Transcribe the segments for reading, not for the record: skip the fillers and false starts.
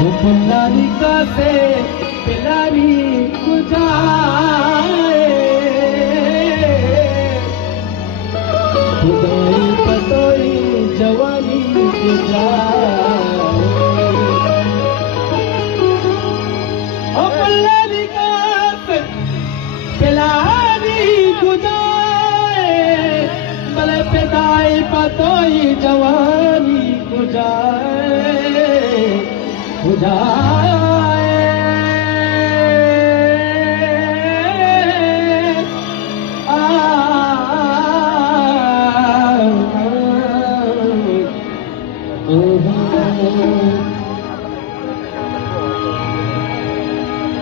पुल्लारी का से पिलारी गुजाए खुदाई पतोई जवानी गुजाए पुल्लारी का से पिलारी गुजाए भले पिताई पतोई जवानी गुजाए बुझाए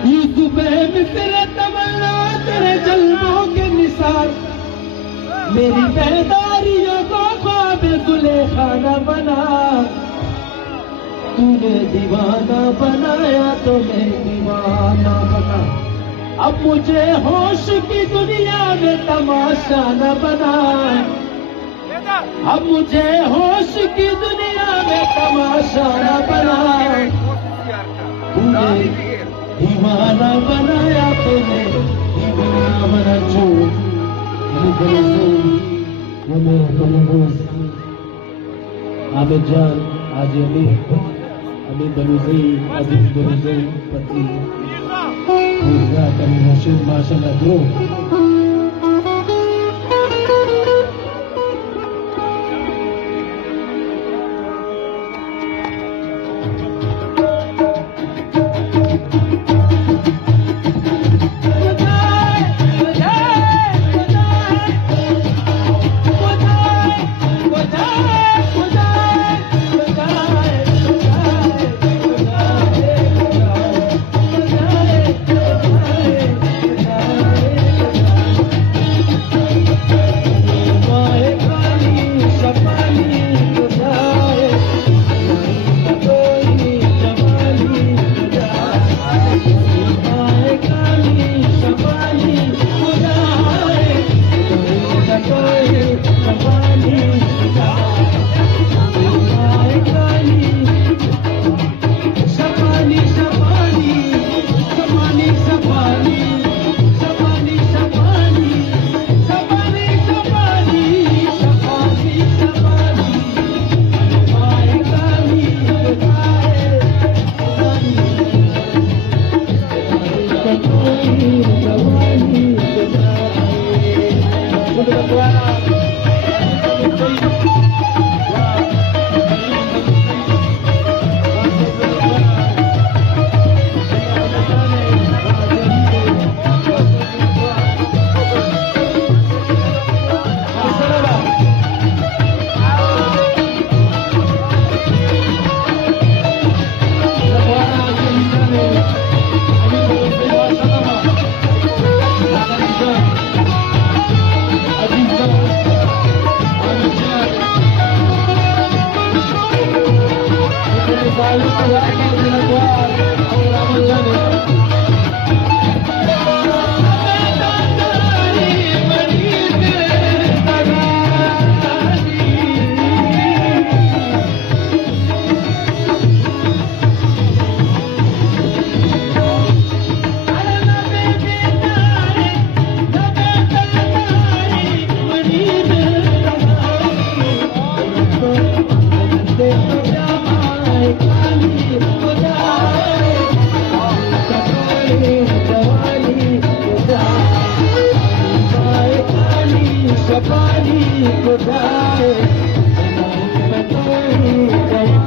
यूसुफ मिस्र तमन्ना तेरे जल्दों के निसार मेरी बेदारियों को ख्वाब जुलेखा न बना तूने दीवाना बनाया तो मैं दीवाना बना अब मुझे होश की दुनिया में तमाशा न बना अब मुझे होश की दुनिया में तमाशा न बना तूने दीवाना बनाया तो मैं दीवाना बना छोड़ आमिर जान आज अमीर बलूज़ई अजीज बलूज़ई पति मिर्जा कमी रशीद माशाल्लाह दो Jawani ko jaye, मैं तो